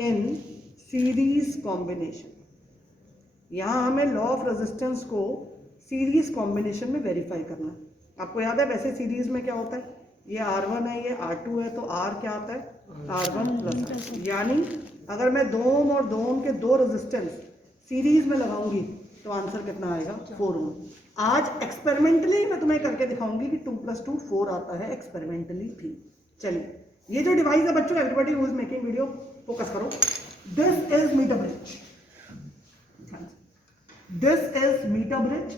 In series combination. यहाँ हमें law of resistance को सीरीज कॉम्बिनेशन में वेरीफाई करना है। आपको याद है वैसे सीरीज में क्या होता है, ये R1 है ये R2 है, तो R क्या आता है R1 प्लस, यानी अगर मैं 2 ओम और 2 ओम के दो रेजिस्टेंस सीरीज में लगाऊंगी तो आंसर कितना आएगा 4 ओम। आज एक्सपेरिमेंटली मैं तुम्हें करके दिखाऊंगी कि 2 + 2 4 आता है एक्सपेरिमेंटली भी। चलिए ये जो डिवाइस है बच्चों, everybody who is making video focus करो, this is meter bridge. This is meter bridge.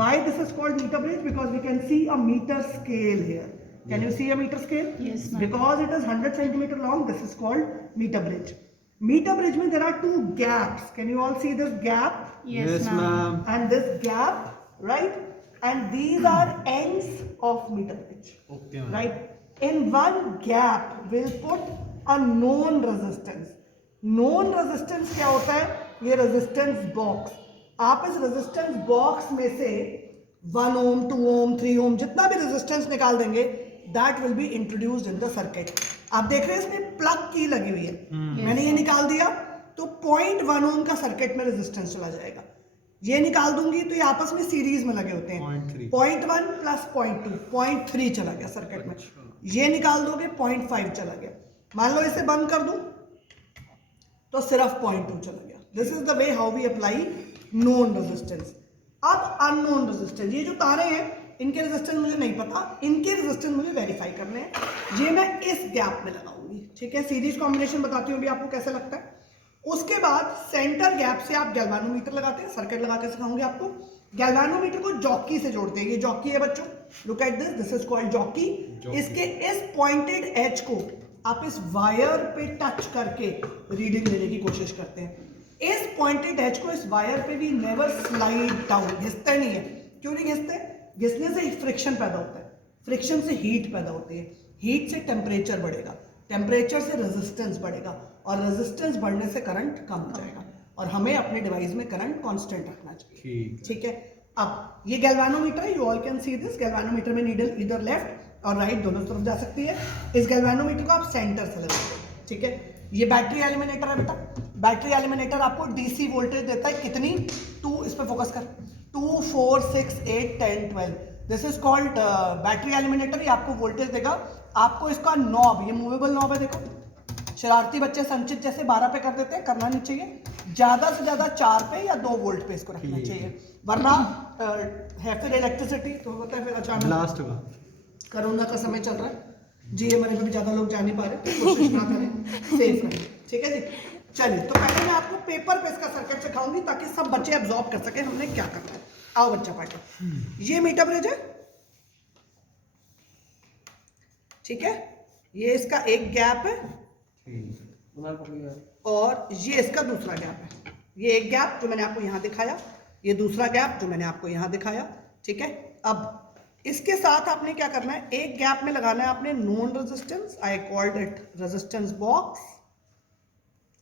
Why this is called meter bridge? Because we can see a meter scale here. Can you see a meter scale? Yes, ma'am. Because it is 100 centimeter long, this is called meter bridge. Meter bridge में there are two gaps. Can you all see this gap? Yes, ma'am. And this gap, right? And these are ends of meter bridge. Okay, ma'am. Right? In one gap, we'll put a known resistance. Known resistance क्या होता है? ये resistance box. आप इस resistance box में से 1 ओम 2 ओम 3 ओम जितना भी रेजिस्टेंस निकाल देंगे, that will be introduced in the circuit. आप देख रहे हैं इसमें प्लग की लगी हुई है, मैंने ये निकाल दिया तो 0.1 ओम का सर्किट में रेजिस्टेंस चला जाएगा। ये निकाल दूंगी तो ये आपस में सीरीज में लगे होते हैं, 0.1 + 0.2 0.3 चला गया सर्किट में। ये निकाल दोगे 0.5 चला गया। मान लो इसे बंद कर दूं तो सिर्फ 0.2 चला गया। This is the way how we apply known resistance. अब अननोन रेजिस्टेंस, ये जो तारे हैं इनके रेजिस्टेंस मुझे नहीं पता, इनके रेजिस्टेंस मुझे वेरीफाई करने हैं। ये मैं इस गैप में लगाऊंगी, ठीक है। सीरीज कॉम्बिनेशन बताती हूँ अभी आपको कैसे लगता है। उसके बाद सेंटर गैप से आप गैल्वानोमीटर लगाते हैं, सर्किट लगा के सिखाऊंगी आपको। गैल्वानोमीटर को जॉकी से जोड़ते हैं, ये जॉकी है बच्चों, look at this, this is called jockey. इसके इस पॉइंटेड एज को आप इस वायर पे टच करके रीडिंग लेने की कोशिश करते हैं। इस पॉइंटेड एज को इस वायर पे भी नेवर स्लाइड डाउन, घिसते नहीं है। क्यों नहीं घिसते? घिसने से फ्रिक्शन पैदा होता है, फ्रिक्शन से हीट पैदा होती है, हीट से टेम्परेचर बढ़ेगा, टेम्परेचर से रेजिस्टेंस बढ़ेगा, और रेजिस्टेंस बढ़ने से करंट कम हो जाएगा, और हमें अपने डिवाइस में करंट कांस्टेंट रखना चाहिए, ठीक है। अब ये गैल्वानोमीटर है, you all can see this. Galvanometer में नीडल इधर लेफ्ट और राइट दोनों तरफ जा सकती है। इस गैल्वानोमीटर को आप सेंटर से लगाते हैं, ठीक है। ये बैटरी एलिमिनेटर है बेटा, बैटरी एलिमिनेटर आपको डीसी वोल्टेज देता है कितनी, 2, इस पे फोकस कर, 2 4 6 8 10 12, this is called battery eliminator. ये आपको वोल्टेज देगा। आपको इसका नॉब, ये मूवेबल नॉब है, देखो शरारती बच्चे संचित जैसे 12 पे कर देते हैं, करना नहीं चाहिए। ज्यादा से ज्यादा 4 पे या 2 वोल्ट पे इसको रखना चाहिए, वरना है फिर इलेक्ट्रिसिटी तो होता है फिर अचानक ब्लास्ट होगा। कोरोना का समय चल रहा है जी, हमारे में भी ज्यादा लोग जा नहीं पा रहे, तो कोशिश ना करें, सेफ करें, ठीक है जी। चलिए तो पहले मैं आपको पेपर पे इसका सर्किट सिखाऊंगी ताकि सब बच्चे एब्जॉर्ब कर सके हमने क्या करना है। आओ बच्चा पार्टी, ये मीटर ब्रिज है, ठीक है। ये इसका एक गैप है और ये इसका दूसरा गैप है। ये एक गैप जो मैंने आपको यहाँ दिखाया, ये दूसरा गैप जो मैंने आपको यहाँ दिखाया, ठीक है। अब इसके साथ आपने क्या करना है, एक गैप में लगाना है आपने known resistance, I called it resistance box,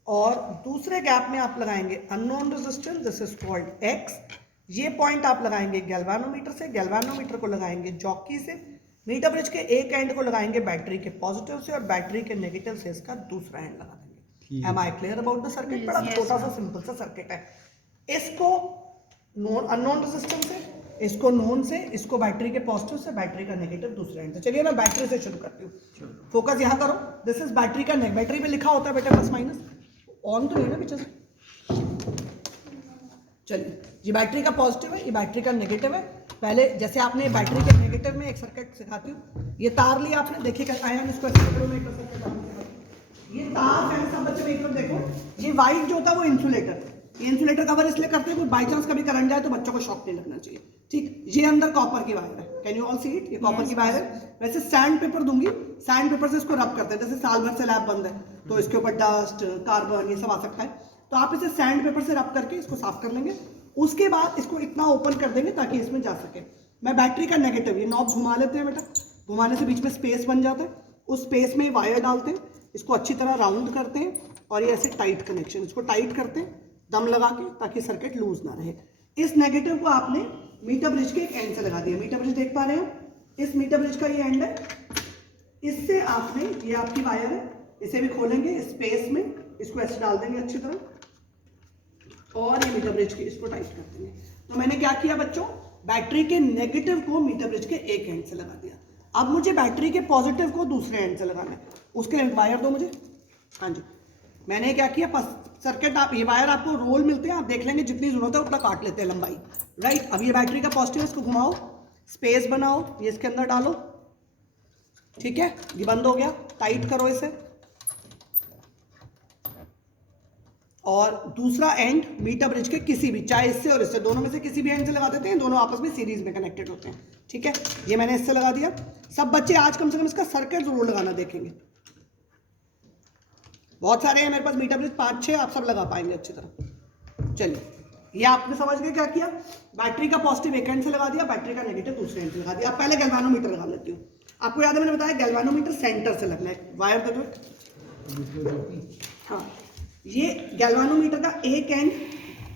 और दूसरे गैप में आप लगाएंगे unknown resistance, this is called x. ये पॉइंट आप लगाएंगे गैल्वानोमीटर से, गैल्वानोमीटर को लगाएंगे जॉकी से, मीटर ब्रिज के एक एंड को लगाएंगे बैटरी के पॉजिटिव से, और बैटरी के नेगेटिव से इसका दूसरा एंड लगा देंगे। Am I clear about the circuit? बड़ा छोटा सा सिंपल सा सर्किट है। इसको नोन अननोन रेजिस्टेंस से, इसको नोन से, इसको बैटरी के पॉजिटिव से, बैटरी का नेगेटिव दूसरे एंड से। चलिए मैं बैटरी से शुरू करती हूँ, फोकस यहाँ करो, दिस इज बैटरी का नेक। बैटरी पे लिखा होता है बेटा प्लस माइनस, ऑन तो नहीं ना पीछे से। चलिए ये बैटरी का पॉजिटिव है, ये बैटरी का नेगेटिव है। पहले जैसे आपने बैटरी के नेगेटिव में एक सर्किट सिखाती हूँ, ये तार लिया आपने, देखिएगा आयन, इसको ऐसे करो, मैं एक सर्किट, ये तार है सब बच्चे एक तरफ देखो, ये वाइट जो होता है वो इंसुलेटर, ये इंसुलेटर कवर इसलिए करते हैं कोई बाई चांस कभी करंट जाए तो बच्चों को शॉक नहीं लगना चाहिए, ठीक। ये अंदर कॉपर की वायर है, can you all see it, ये कॉपर की वायर है। वैसे सैंड पेपर दूंगी, सैंड पेपर से इसको रब करते हैं, जैसे साल भर से लैब बंद है तो इसके ऊपर डस्ट कार्बन ये सब आ सकता है, तो आप इसे सैंड पेपर से रब करके इसको साफ कर लेंगे। उसके बाद इसको इतना ओपन कर देंगे ताकि इसमें जा सके। मैं बैटरी का नेगेटिव, ये नॉब घुमा लेते हैं बेटा, घुमाने से बीच में स्पेस बन जाता है, उस स्पेस में वायर डालते हैं, इसको अच्छी तरह राउंड करते हैं, और ये ऐसे टाइट कनेक्शन, इसको टाइट करते हैं दम लगा के ताकि सर्किट लूज ना रहे। इस नेगेटिव को आपने मीटर ब्रिज के एक एंड से लगा दिया, मीटर ब्रिज देख पा रहे हो, इस मीटर ब्रिज का ये एंड है, इससे आपने, ये आपकी वायर है, इसे भी खोलेंगे स्पेस में, इसको ऐसे डाल देंगे अच्छी तरह और ये मीटर ब्रिज के इसको टाइट कर देंगे। तो मैंने क्या किया बच्चों, बैटरी के नेगेटिव को मीटर ब्रिज के एक एंड से लगा दिया। अब मुझे बैटरी के पॉजिटिव को दूसरे एंड से लगाना है, उसके लिए वायर दो मुझे। हाँ जी, मैंने क्या किया, सर्किट आप ये वायर आपको रोल मिलते हैं, आप देख लेंगे जितनी जरूरत है उतना काट लेते हैं लंबाई, राइट। अब ये बैटरी का पॉजिटिव, इसको घुमाओ, स्पेस बनाओ, ये इसके अंदर डालो, ठीक है, ये बंद हो गया, टाइट करो इसे। और दूसरा एंड मीटर ब्रिज के किसी भी, चाहे इससे और इससे, दोनों में से किसी भी एंड से लगा देते हैं, दोनों आपस में सीरीज में कनेक्टेड होते हैं, ठीक है। ये मैंने इससे लगा दिया। सब बच्चे आज कम से कम इसका सर्किट जरूर लगाना देखेंगे, बहुत सारे हैं मेरे पास मीटर ब्रिज, 5-6 आप सब लगा पाएंगे अच्छी तरह। चलिए, ये आपने समझ गए क्या किया, बैटरी का पॉजिटिव एक एंड से लगा दिया, बैटरी का नेगेटिव दूसरे एंड से लगा दिया। अब पहले गैल्वानोमीटर लगा लेती हूँ। आपको याद है मैंने बताया गैल्वानोमीटर सेंटर से लगना है, वायर दे दो। हाँ, ये गैल्वानोमीटर का एक एंड,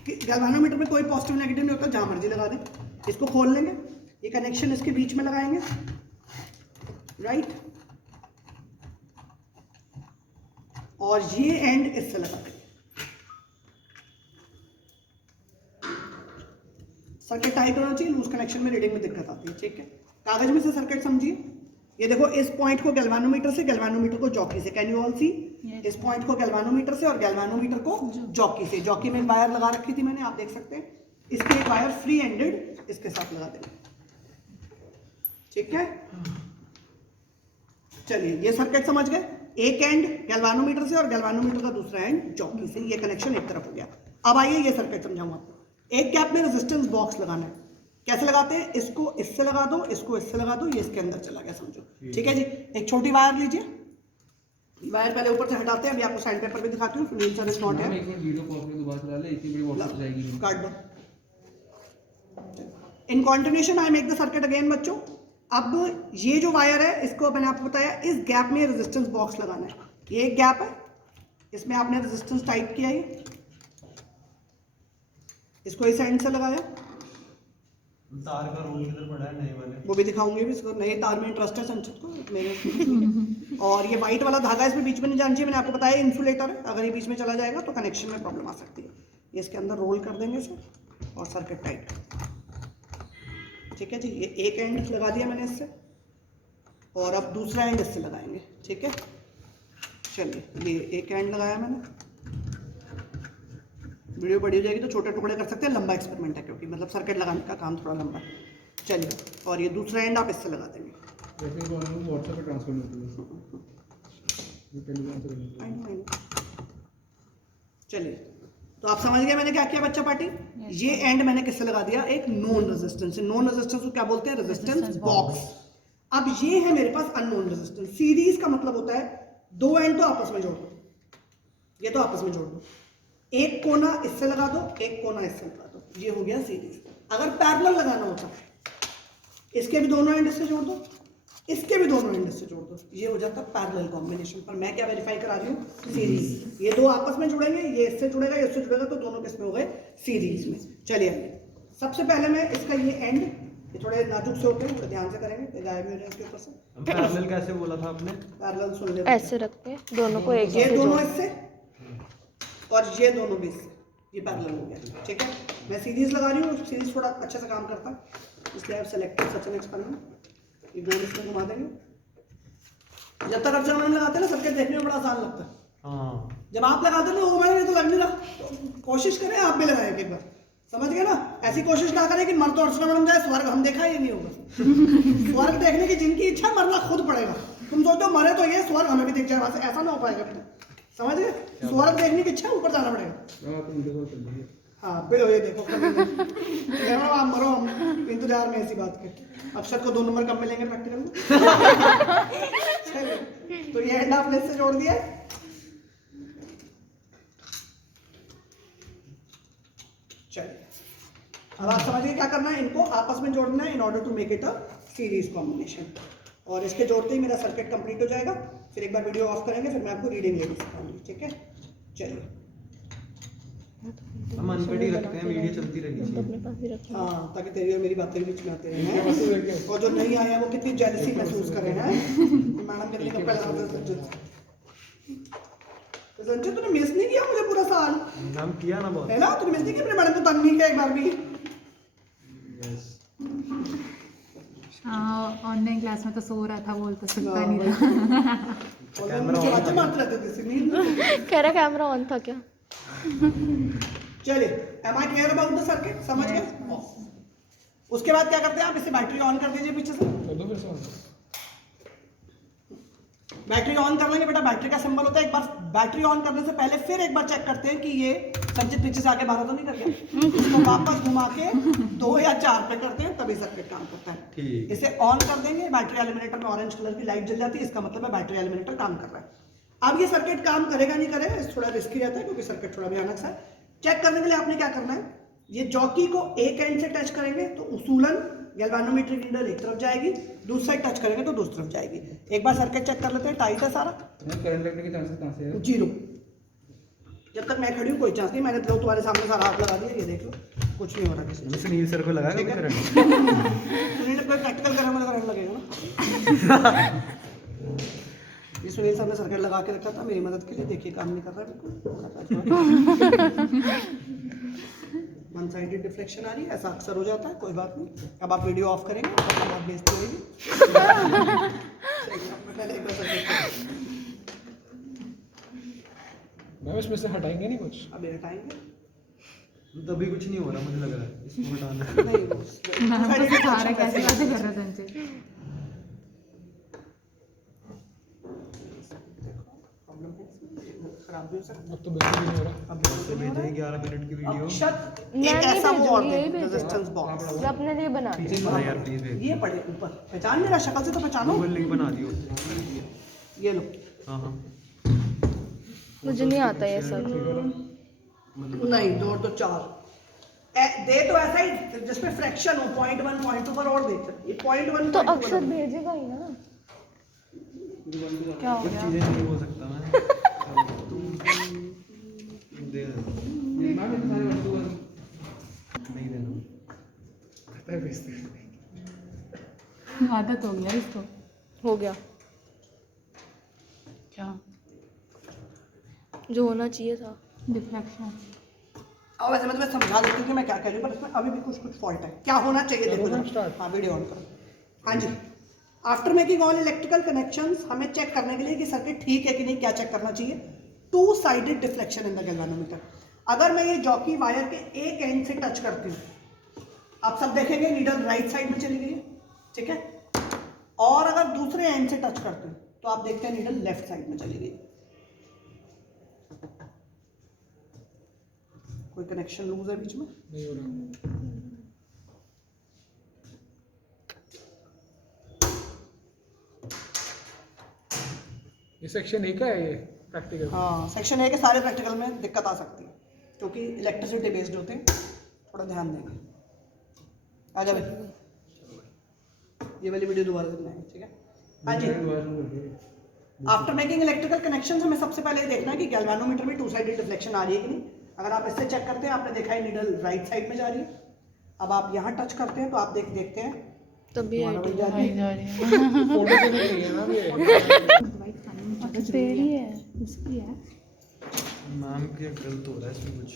गैल्वानोमीटर में कोई पॉजिटिव नेगेटिव नहीं होता, जहां मर्जी लगा दें। इसको खोल लेंगे, ये कनेक्शन इसके बीच में लगाएंगे, राइट, और ये एंड इससे लगा देंगे। सर्किट टाइट होना चाहिए, लूज कनेक्शन में रीडिंग में दिक्कत आती है, ठीक है। कागज में से सर्किट समझिए। ये देखो, इस पॉइंट को गैल्वानोमीटर से, गैल्वानोमीटर को जॉकी से, कैन यू ऑल सी, इस पॉइंट को गैल्वानोमीटर से और गैल्वानोमीटर को जॉकी से। जॉकी में एक वायर लगा रखी थी मैंने, आप देख सकते हैं, इसकी एक वायर फ्री एंडेड इसके साथ लगा देंगे, ठीक है। चलिए, ये सर्किट समझ गए, एक एंड गैल्वानोमीटर से और गैल्वानोमीटर का दूसरा एंड जॉकी से, ये कनेक्शन एक तरफ हो गया। अब आइए ये सर्किट समझाऊंगा आपको। एक गैप में रेजिस्टेंस बॉक्स लगाना है, कैसे लगाते हैं, इसको इससे लगा दो, इसको इससे लगा दो, ये इसके अंदर चला गया समझो, ठीक है जी। एक छोटी वायर लीजिए, वायर पहले ऊपर से हटाते हैं, अभी आपको साइड पेपर पे दिखाती हूँ, वील सर इज नॉट है, एक मिनट वीडियो पॉज करके दोबारा चला ले, इतनी बड़ी बॉक्स जाएगी, काट दो। In continuation I make the circuit again बच्चों। अब ये जो वायर है, इसको मैंने आपको बताया, इस गैप में रेजिस्टेंस बॉक्स लगाना है। ये एक गैप है, इसमें आपने रेजिस्टेंस टाइप किया, ये इसको इस एंड से लगाया। तार का रोल किधर पड़ा है नए वाले, वो भी दिखाऊंगे भी, इसको नए तार में इंटरेस्ट है संचित को मेरे। और ये व्हाइट वाला धागा इसमें बीच में नहीं जाना चाहिए, मैंने आपको बताया इंसुलेटर है, अगर ये बीच में चला जाएगा तो कनेक्शन में प्रॉब्लम आ सकती है। ये इसके अंदर रोल कर देंगे इसे और सर्किट टाइट, ठीक है जी। ये एक एंड लगा दिया मैंने इससे, और अब दूसरा एंड इससे लगाएंगे, ठीक है। चलिए, ये एक एंड लगाया मैंने, वीडियो बड़ी हो जाएगी तो छोटे टुकड़े कर सकते हैं, लंबा एक्सपेरिमेंट है क्योंकि मतलब सर्किट लगाने का काम थोड़ा लंबा है। चलिए, और ये दूसरा एंड आप इससे लगा देंगे, वैसे तो हम व्हाट्सएप पे ट्रांसफर होती है, ये टेलीग्राम से करनी है। चलिए, तो आप समझ गए मैंने क्या किया बच्चा पार्टी। ये एंड मैंने किससे लगा दिया, एक नॉन रेजिस्टेंस। नॉन रेजिस्टेंस को क्या बोलते हैं, रेजिस्टेंस बॉक्स। अब ये है मेरे पास अननोन रेजिस्टेंस। सीरीज का मतलब होता है दो एंड तो आपस में जोड़ दो, ये तो आपस में जोड़ दो, एक कोना इससे लगा दो, एक कोना इससे लगा दो, ये हो गया सीरीज। अगर पैरेलल लगाना होता है, इसके भी दोनों एंड इससे जोड़ दो, इसके भी दोनों एंड इससे जोड़ दो, ये हो जाता है पैरेलल कॉम्बिनेशन। पर मैं क्या वेरीफाई करा रही हूँ, सीरीज। ये दो आपस में जुड़ेंगे, ये इससे जुड़ेगा, ये इससे जुड़ेगा, तो दोनों किसमें हो गए, सीरीज में। चलिए, सबसे पहले मैं इसका ये एंड, ये थोड़े नाजुक से होते हैं, थोड़े ध्यान से करेंगे, गायब हो जाए इसके ऊपर से। पैरेलल कैसे बोला था आपने, पैरेलल सुन ले, ऐसे रखते हैं दोनों को, एक ये से दोनों जोड़। इससे और ये दोनों भी इससे, ये पैरेलल हो गया, ठीक है। मैं सीरीज लगा रही हूँ, सीरीज थोड़ा अच्छे से काम करता है, इसलिए आप सेलेक्टेड सच एन एक्सपेरिमेंट। ये गोल इसमें घुमा देंगे। जब तक अफजल मैडम लगाते हैं ना, सर्किट देखने में बड़ा आसान लगता है। हाँ, जब आप लगाते हैं ना, वो मैडम ये तो लग नहीं रहा, तो कोशिश करें आप भी लगाएं एक बार, समझ गए ना। ऐसी कोशिश ना करें कि मर तो अर्चना मैडम जाए, स्वर्ग हम देखा, ये नहीं होगा। स्वर्ग देखने की जिनकी इच्छा, मरना खुद पड़ेगा। तुम सोचते हो मरे तो ये स्वर्ग हमें भी दिख जाए वहां से, ऐसा ना हो पाएगा अपने, समझ गए। स्वर्ग देखने की इच्छा, ऊपर जाना पड़ेगा। तो वीडियो कॉल कर लेंगे। हाँ, बिलो ये देखो, आप मरो, हम इंतजार में ऐसी बात के। अक्षर को 2 नंबर कम मिलेंगे प्रैक्टिकल में। चलिए, तो ये एंड आपने इससे जोड़ दिया। चलिए, अब आप समझिए क्या करना है, इनको आपस में जोड़ना है in order to make it a series combination. और इसके जोड़ते ही मेरा सर्किट कंप्लीट हो जाएगा। फिर एक बार वीडियो ऑफ करेंगे, फिर मैं आपको रीडिंग लेके सिखाऊंगी, ठीक है। चलिए, हम अनपढ़ ही रखते हैं, वीडियो चलती रहनी चाहिए। अपने पास ही रखना। हाँ, ताकि तेरी और मेरी बातें बीच में आते रहें, और जो नहीं आए हैं वो कितनी जेलसी महसूस कर रहे हैं, मैडम कितनी कपड़े लगाते हैं। संजय तूने मिस नहीं किया मुझे पूरा साल, नाम किया ना बहुत। है ना? तूने मिस नहीं किया, अपने मैडम को तंग नहीं किया एक बार भी। यस। हाँ ऑनलाइन क्लास में तो सो रहा था, बोल तो सकता नहीं था। कैमरा ऑन मारते रहते थे इसी नींद में। कह रहा कैमरा ऑन था क्या? चलिए, am I clear about the circuit, समझ गए? उसके बाद क्या करते हैं आप, इसे बैटरी ऑन कर दीजिए पीछे से। कर दो फिर से on। बैटरी ऑन कर लेंगे बेटा, बैटरी का सिंबल होता है। एक बार बैटरी ऑन करने से पहले फिर एक बार चेक करते हैं कि ये संचित पीछे से आगे बाहर तो नहीं कर गया। इसको वापस घुमा के 2 या 4 पे करते हैं, तभी सर्किट काम करता है। ठीक। इसे ऑन कर देंगे, बैटरी एलिमिनेटर में ऑरेंज कलर की लाइट जल जाती है, इसका मतलब है बैटरी एलिमिनेटर काम कर रहा है। अब ये सर्किट काम करेगा नहीं करेगा, थोड़ा रिस्की रहता है क्योंकि सर्किट थोड़ा भयानक सा है। चेक करने के लिए आपने क्या करना है, ये जॉकी को एक एंड से टच करेंगे तो उसूलन गैल्वानोमीटर नीडल एक तरफ जाएगी, दूसरी साइड टच करेंगे तो दूसरी तरफ जाएगी। एक बार सर्किट चेक कर लेते हैं, टाइट है सारा, करंट लगने के चांसेस कहाँ से है? 0। जब तक मैं खड़ी हूँ कोई चांस नहीं, मैंने तो तुम्हारे सामने सारा हाथ लगा दिया, ये देख लो कुछ नहीं हो रहा किसी जैसे नील सर को लगा ठीक कभी है। करंट। सुनील कोई प्रैक्टिकल करेंगे तो करंट लगेगा ना। ये सुनील सर ने सर्किट लगा के रखा था मेरी मदद के लिए, देखिए काम नहीं कर रहा है बिल्कुल। वन साइडेड डिफ्लेक्शन आ रही है, ऐसा अक्सर हो जाता है, कोई बात नहीं। अब आप वीडियो ऑफ करेंगे तो बहुत बेइज्जती होगी। मैम इसमें से हटाएंगे नहीं कुछ? अभी हटाएंगे तभी कुछ नहीं हो रहा मुझे लग रहा है, इसको हटाना है। नहीं, मैम तो सिखा रहा है कैसे कैसे कर रहा है संजय। खराब भी हो सकता है। अब तो बिल्कुल भी नहीं हो रहा। अब से भेजा ही 11 मिनट की वीडियो। अक्षत मैं एक नहीं ऐसा वो और भेजूंगी, यही भेजो। रेजिस्टेंस बॉक्स ये अपने लिए बना दे। प्लीज यार प्लीज भेज। ये पड़े ऊपर, पहचान मेरा शक्ल से तो पहचानो। गूगल लिंक बना दियो। ये लो, हाँ हाँ। मुझे नहीं आता ये सब। नहीं 2 और 2 4 दे तो ऐसा ही जिसमें फ्रैक्शन हो, 0.1 0.2 पर और दे। ये 0.1 तो अक्षर भेजेगा ही ना। क्या हो कुछ गया? चीजें नहीं बोल सकता मैं। दे दे। मैम इतने सारे वस्तु नहीं देना। पता है बेइज्जती। आदत हो गया इसको। हो गया क्या? जो होना चाहिए था। डिफ्लेक्शन। अब वैसे मैं तुम्हें समझा देती हूँ कि मैं क्या कह रही हूँ, पर इसमें अभी भी कुछ फॉल्ट है। क्या होना चाहिए देखो करो ना जरा। start। हाँ वीडियो ऑन करो। हाँ जी, after making all electrical connections हमें चेक करने के लिए कि सर्किट ठीक है कि नहीं, क्या चेक करना चाहिए? 2 sided deflection in the galvanometer. अगर मैं ये जॉकी वायर के एक एंड से टच करती हूँ, आप सब देखेंगे नीडल राइट साइड में चली गई है, ठीक है। और अगर दूसरे एंड से टच करती हूँ तो आप देखते हैं नीडल लेफ्ट साइड में चली गई। कोई कनेक्शन लूज है बीच में? नहीं हो रहा। ये सेक्शन एक है ये प्रैक्टिकल। हाँ, सेक्शन ए के सारे प्रैक्टिकल में दिक्कत आ सकती है क्योंकि इलेक्ट्रिसिटी बेस्ड होते हैं, थोड़ा ध्यान देंगे। आ जाओ ये वाली वीडियो दोबारा देखना है, ठीक है। हाँ जी, आफ्टर मेकिंग इलेक्ट्रिकल कनेक्शन हमें सबसे पहले देखना है कि गैल्वानोमीटर में 2 साइडेड डिफ्लेक्शन आ रही है कि नहीं। अगर आप इससे चेक करते हैं, आपने देखा है नीडल राइट साइड में जा रही है। अब आप यहाँ टच करते हैं तो आप देखते हैं तभी तुम्हारा वही जा रही है। फोटो से नहीं है ना ये। तेरी है। उसकी है। मैम के गलत हो रहा है इसमें कुछ।